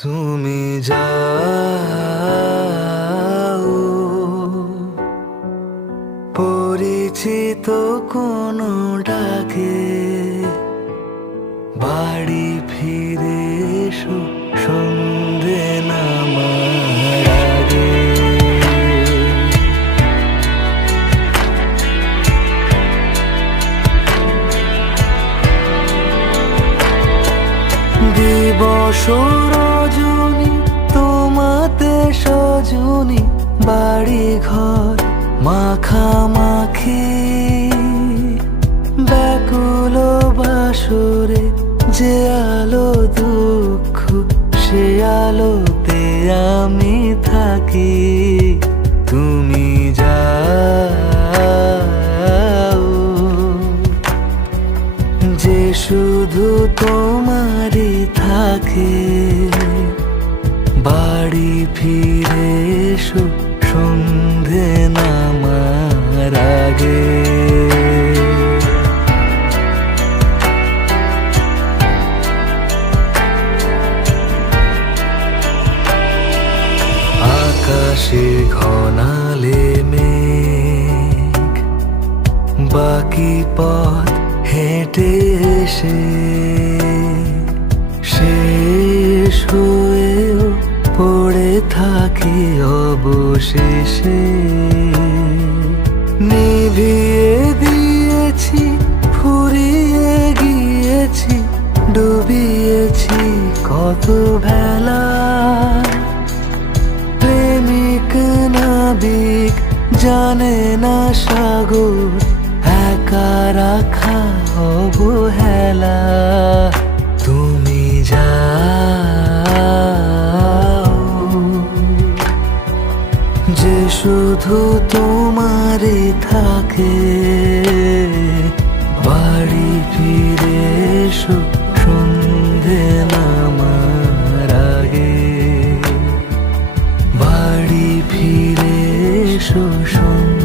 তুমি যাও পরিচিত কোনো ডাকে, বাড়ি ফিরে এসো সন্ধে নামার আগে। দিবস রজনী তোমাতে সজনী, বাড়ি ঘর মাখামাখি, ব্যাকুল বাসরে যে আলো দুঃখ সে আলোতে আমি থাকি। তুমি যাও যে শুধু তোমারই থাকে, বাড়ি ফিরে এসো সন্ধে নামার আগে। আকাশে ঘনালে মেঘ, বাকি পথ হেঁটে এসে শেষ হয়েও পড়ে থাকি অবশেষে। নিভিয়ে দিয়েছি, ফুরিয়ে গিয়েছি, ডুবিয়েছি কত ভেলা। প্রেমিক নাবিক জানে না সাগর, একা রাখা অবহেলা। তুমি যাও যে শুধু তোমারই থাকে, বাড়ি ফিরে এসো সন্ধে নামার আগে। বাড়ি ফিরে এসো সন্ধে